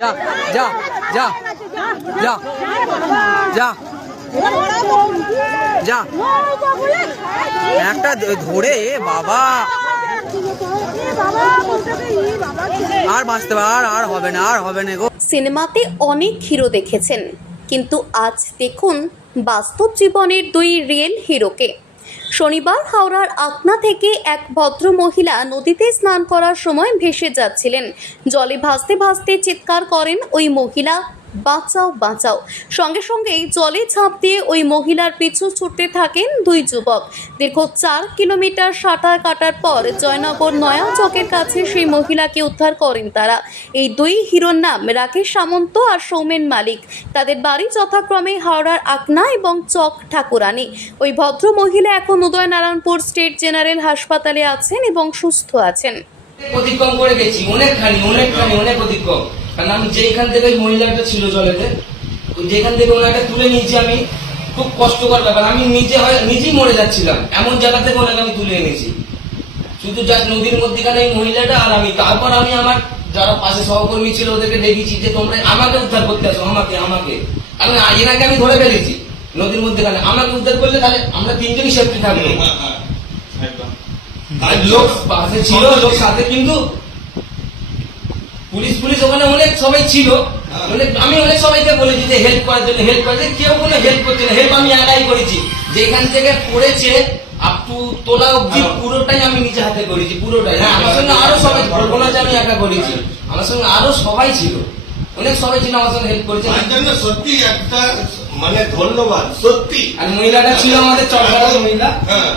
যা যা যা যা যা যা একটা ধরে বাবা আর বাঁচতে আর হবে না গো। সিনেমাতে অনেক হিরো দেখেছেন, কিন্তু আজ দেখুন বাস্তব জীবনের দুই রিয়েল হিরোকে। শনিবার হাওড়ার আকনা থেকে এক ভদ্র মহিলা নদীতে স্নান করার সময় ভেসে যাচ্ছিলেন। জলে ভাসতে ভাসতে চিৎকার করেন ওই মহিলা, বাঁচাও বাঁচাও। সঙ্গে সঙ্গেই জলে ঝাঁপ দিয়ে ওই মহিলার পিছু ছুটতে থাকেন দুই যুবক। দীর্ঘ 4 কিলোমিটার সাঁতার কাটার পর জয়নগর নয়া চকের কাছে সেই মহিলাকে উদ্ধার করেন তারা। এই দুই হিরোর নাম রাকেশ সামন্ত আর সৌমেন মালিক। তাদের বাড়ি যথাক্রমে হাওড়ার আকনা এবং চক ঠাকুরানী। ওই ভদ্র মহিলা এখন উদয়নারায়ণপুর স্টেট জেনারেল হাসপাতালে আছেন এবং সুস্থ আছেন। অতিক্রম করে গেছি অনেক অতিক্রম, কারণ আমি যেখান থেকে মহিলাটা ছিল জলেতে, যেখান থেকে ওনাকে তুলে নিয়েছি আমি, খুব কষ্টকর ব্যাপার। আমি নিজেই মরে যাচ্ছিলাম, এমন জায়গা থেকে ওনাকে আমি তুলে এনেছি। শুধু যা নদীর মধ্যেখানে এই মহিলাটা আর আমি। তারপর আমি আমার যারা পাশে সহকর্মী ছিল ওদেরকে দেখেছি যে তোমরা আমাকে উদ্ধার করতে আসো, আমাকে কারণ এনাকে আমি ধরে ফেলেছি নদীর মধ্যেখানে। আমাকে উদ্ধার করলে তাহলে আমরা তিনজনই সেফটি থাকবো। লোক পাশে ছিল, লোক সাথে, কিন্তু পুলিশ ওখানে অনেক সবাই ছিল। আমি অনেক সবাইকে বলেছি যে হেল্প করার জন্য, কেউ কোনো হেল্প করছে না। হেল্প আমি একাই করেছি। যেখান থেকে পড়েছে আপ টু তোলা অব্দি পুরোটাই আমি নিজে হাতে করেছি, পুরোটাই। হ্যাঁ, আমার সঙ্গে আরো সবাই, বলবো না যে আমি একা করেছি, আমার সঙ্গে আরো সবাই ছিল, অনেক সবাই ছিল আমার সঙ্গে হেল্প করেছে। সত্যি একটা মানে ধন্যবাদ, সত্যি। আর মহিলাটা ছিল আমাদের চরপাড়ার মহিলা। হ্যাঁ।